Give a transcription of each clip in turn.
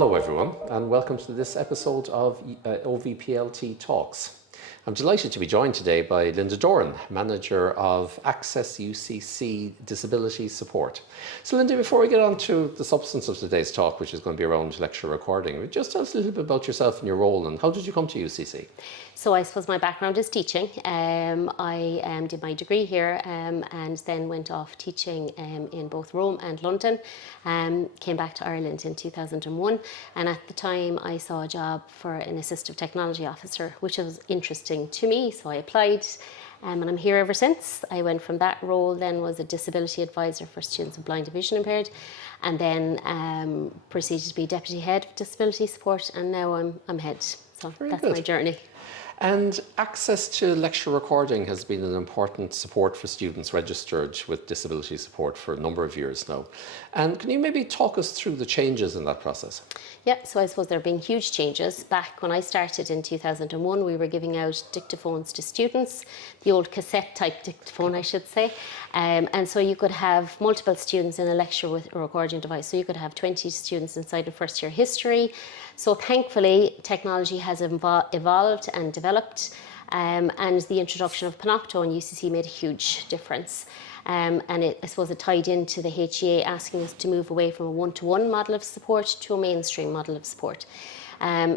Hello everyone and welcome to this episode of OVPLT Talks. I'm delighted to be joined today by Linda Doran, Manager of Access UCC Disability Support. So Linda, before we get on to the substance of today's talk, which is going to be around lecture recording, just tell us a little bit about yourself and your role and how did you come to UCC? So I suppose my background is teaching. I did my degree here and then went off teaching in both Rome and London. Came back to Ireland in 2001, and at the time I saw a job for an assistive technology officer, which was interesting to me, so I applied. And I'm here ever since. I went from that role, then was a disability advisor for students with blind and vision impaired, and then proceeded to be deputy head of disability support, and now I'm head. So that's my journey. And access to lecture recording has been an important support for students registered with disability support for a number of years now. And can you maybe talk us through the changes in that process? Yeah, so I suppose there have been huge changes. Back when I started in 2001, we were giving out dictaphones to students, the old cassette type dictaphone, I should say. And so you could have multiple students in a lecture with a recording device. So you could have 20 students inside of first year history. So thankfully, technology has evolved and developed, and the introduction of Panopto and UCC made a huge difference. And I suppose it tied into the HEA asking us to move away from a one-to-one model of support to a mainstream model of support.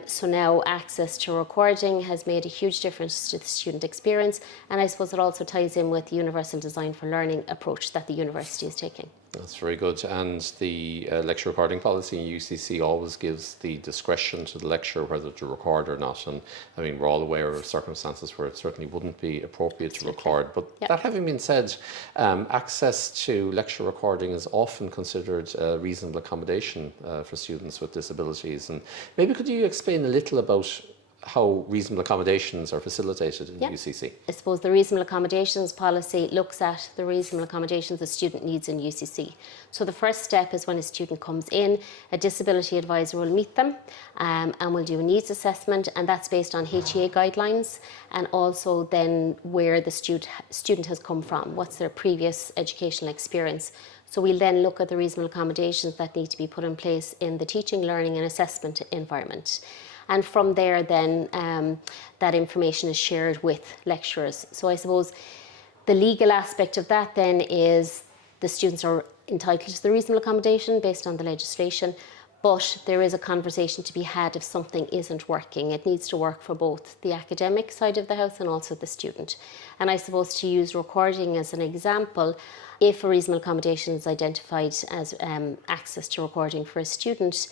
So now access to recording has made a huge difference to the student experience, and I suppose it also ties in with the universal design for learning approach that the university is taking. That's very good. And the lecture recording policy in UCC always gives the discretion to the lecturer whether to record or not. And I mean, we're all aware of circumstances where it certainly wouldn't be appropriate to record. But that having been said, access to lecture recording is often considered a reasonable accommodation for students with disabilities. And maybe could you explain a little about how reasonable accommodations are facilitated in UCC? I suppose the reasonable accommodations policy looks at the reasonable accommodations the student needs in UCC. So the first step is when a student comes in, a disability advisor will meet them and will do a needs assessment, and that's based on HEA guidelines and also then where the student has come from, what's their previous educational experience. So we'll then look at the reasonable accommodations that need to be put in place in the teaching, learning and assessment environment. And from there then that information is shared with lecturers. So I suppose the legal aspect of that then is the students are entitled to the reasonable accommodation based on the legislation, but there is a conversation to be had if something isn't working. It needs to work for both the academic side of the house and also the student. And I suppose to use recording as an example, if a reasonable accommodation is identified as access to recording for a student,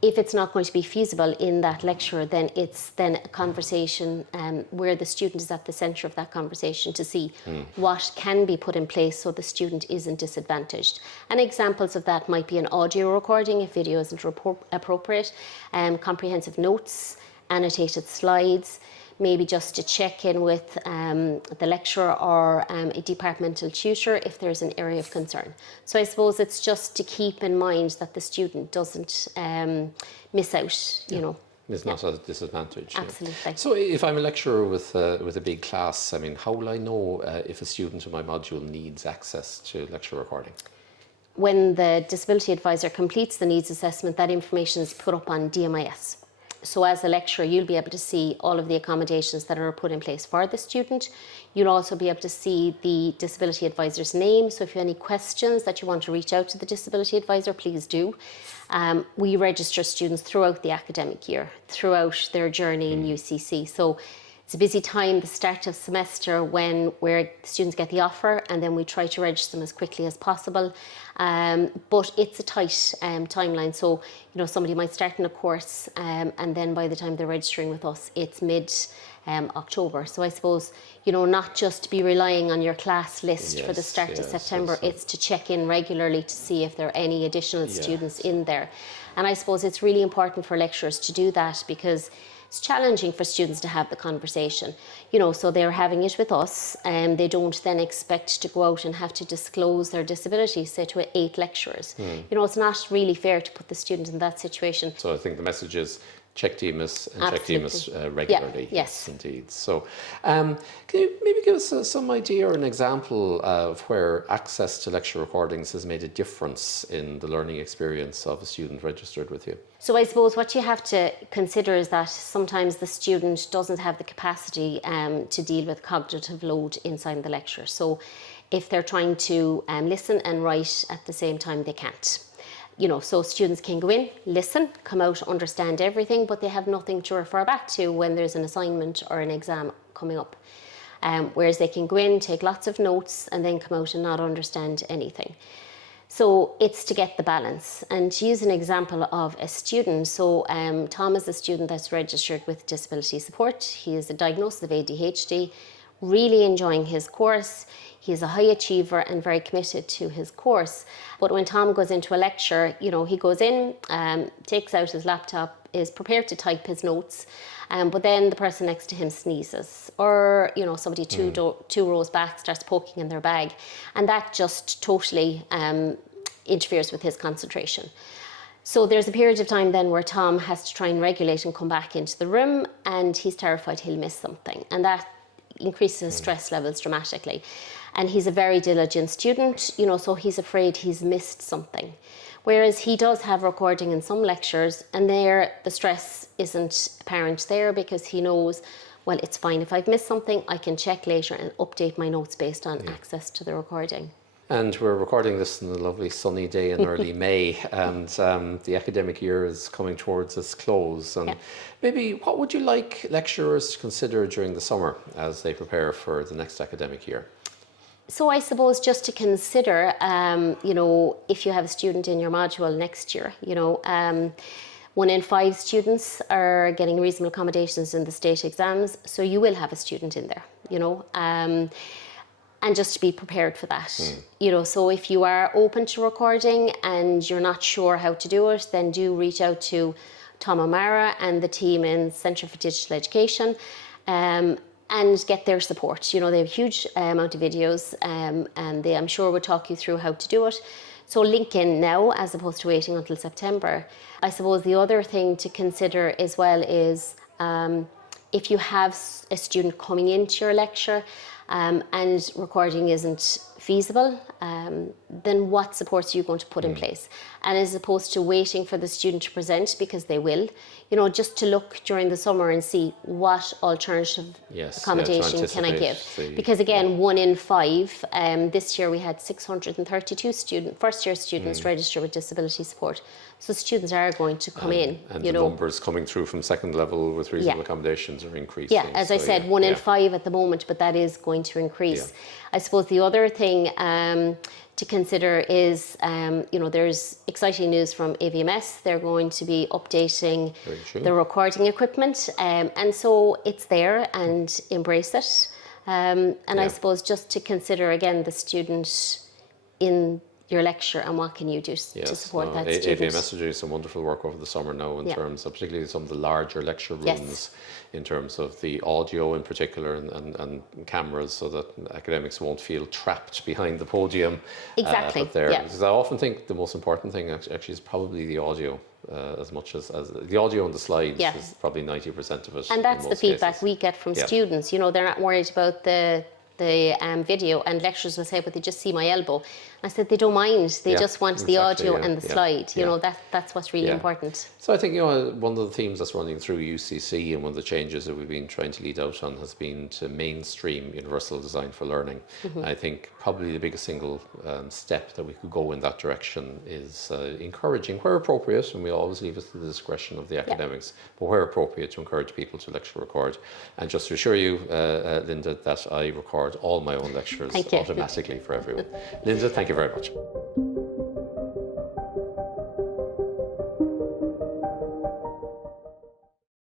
if it's not going to be feasible in that lecture, then it's then a conversation where the student is at the centre of that conversation to see what can be put in place so the student isn't disadvantaged. And examples of that might be an audio recording if video isn't appropriate, comprehensive notes, annotated slides, maybe just to check in with the lecturer or a departmental tutor if there's an area of concern. So I suppose it's just to keep in mind that the student doesn't miss out, you know. It's not at a disadvantage. Absolutely. So if I'm a lecturer with a big class, I mean, how will I know if a student in my module needs access to lecture recording? When the disability advisor completes the needs assessment, that information is put up on DMIS. So as a lecturer, you'll be able to see all of the accommodations that are put in place for the student. You'll also be able to see the disability advisor's name. So if you have any questions that you want to reach out to the disability advisor, please do. We register students throughout the academic year, throughout their journey in UCC. So it's a busy time, the start of semester where students get the offer, and then we try to register them as quickly as possible. But it's a tight timeline. So, you know, somebody might start in a course and then by the time they're registering with us, it's mid-October. So I suppose, you know, not just to be relying on your class list for the start of September, it's to check in regularly to see if there are any additional students in there. And I suppose it's really important for lecturers to do that because it's challenging for students to have the conversation, you know, so they're having it with us and they don't then expect to go out and have to disclose their disability, say to 8 lecturers. You know, it's not really fair to put the student in that situation. So I think the message is check DMIS and check Absolutely. DMIS regularly. Yeah, yes. Indeed. So can you maybe give us some idea or an example of where access to lecture recordings has made a difference in the learning experience of a student registered with you? So I suppose what you have to consider is that sometimes the student doesn't have the capacity to deal with cognitive load inside the lecture. So if they're trying to listen and write at the same time, they can't. So students can go in, listen, come out, understand everything, but they have nothing to refer back to when there's an assignment or an exam coming up. Whereas they can go in, take lots of notes, and then come out and not understand anything. So it's to get the balance. And to use an example of a student, so Tom is a student that's registered with disability support. He is a diagnosis of ADHD, really enjoying his course. He's a high achiever and very committed to his course. But when Tom goes into a lecture, he goes in, takes out his laptop, is prepared to type his notes, but then the person next to him sneezes, or somebody two rows back starts poking in their bag, and that just totally interferes with his concentration. So there's a period of time then where Tom has to try and regulate and come back into the room, and he's terrified he'll miss something, and that increases his stress levels dramatically. And he's a very diligent student, so he's afraid he's missed something. Whereas he does have recording in some lectures, and there the stress isn't apparent there, because he knows, well, it's fine. If I've missed something, I can check later and update my notes based on access to the recording. And we're recording this on a lovely sunny day in early May, and the academic year is coming towards its close. And maybe what would you like lecturers to consider during the summer as they prepare for the next academic year? So I suppose just to consider, if you have a student in your module next year, 1 in 5 students are getting reasonable accommodations in the state exams, so you will have a student in there, and just to be prepared for that. So if you are open to recording and you're not sure how to do it, then do reach out to Tom O'Mara and the team in Centre for Digital Education, and get their support. They have a huge amount of videos, and they, I'm sure, will talk you through how to do it. So link in now as opposed to waiting until September. I suppose the other thing to consider as well is if you have a student coming into your lecture and recording isn't feasible, then what supports are you going to put in place? And as opposed to waiting for the student to present, because they will, just to look during the summer and see what alternative accommodation can I give. Because again, 1 in 5, this year we had 632 first-year students registered with disability support. So students are going to come in. And the numbers coming through from second level with reasonable accommodations are increasing. Yeah, as I said, 1 in 5 at the moment, but that is going to increase. I suppose the other thing to consider is, there's exciting news from AVMS. They're going to be updating the recording equipment, and so it's there, and embrace it. And I suppose just to consider again the student in your lecture and what can you do to support that student. AVMS are doing some wonderful work over the summer now in terms of particularly some of the larger lecture rooms, in terms of the audio in particular and cameras, so that academics won't feel trapped behind the podium. Exactly. Because I often think the most important thing actually is probably the audio. As much as the audio on the slides is probably 90% of it. And that's the feedback we get from students. They're not worried about the video, and lecturers will say, but they just see my elbow. I said they don't mind, they just want the audio and the slide. That's what's really important. So I think one of the themes that's running through UCC, and one of the changes that we've been trying to lead out on, has been to mainstream universal design for learning. I think probably the biggest single step that we could go in that direction is encouraging, where appropriate, and we always leave it to the discretion of the academics, but where appropriate, to encourage people to lecture record. And just to assure you, Linda, that I record all my own lectures automatically for everyone. Linda, thank you very much.